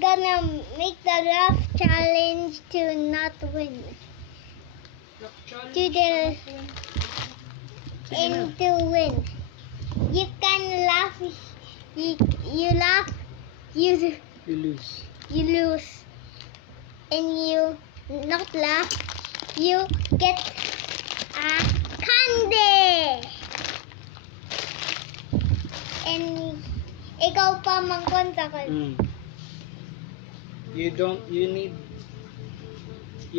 gonna make the laugh challenge to not win. To the and to win. You can laugh. You laugh. You lose. you lose. And you not laugh. You get a candy. And ikaw pa mangkonta ka. You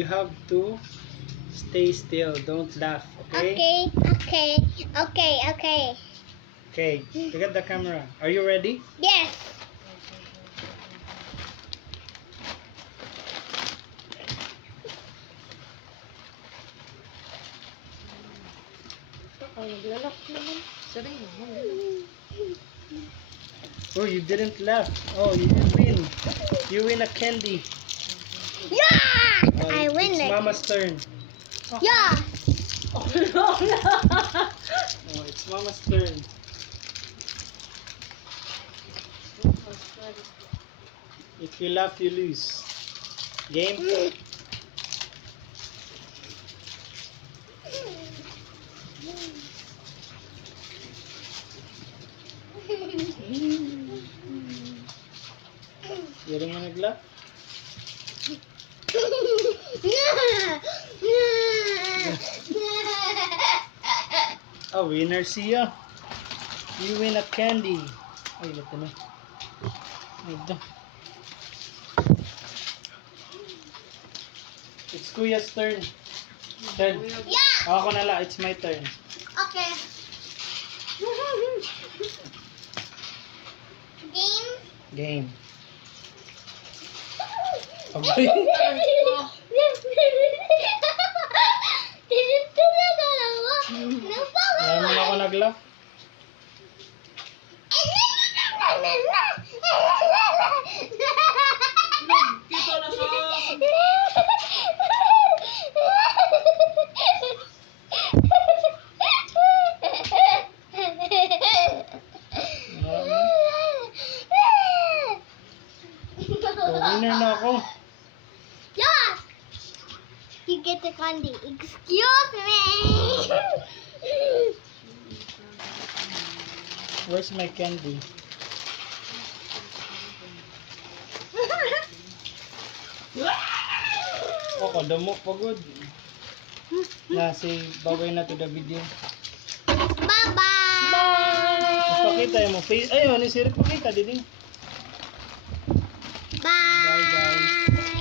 have to stay still. Don't laugh, okay? Okay. Okay, look at the camera. Are you ready? Yes. Oh, you didn't laugh. Oh, you win. You win a candy. Yeah! I win It's it. Mama's turn. Yeah! Oh, it's Mama's turn. If you laugh, you lose. Game? Hindi mo nag-laugh? Oh, winner siya. You win a candy. Ay, ito na. Ito. It's Kuya's turn. Yeah! Ako na lang. It's my turn. Okay. Game? Game. Okay. Alam mo na ako nag-laugh? Winner na ako. Yes! You get the candy. Excuse me! Where's my candy? Oh, kadamo pagod. Na, say bye-bye na to the video. Bye-bye! Pakita mo face. Ayun, ni sir pakita dito. Bye! Bye guys.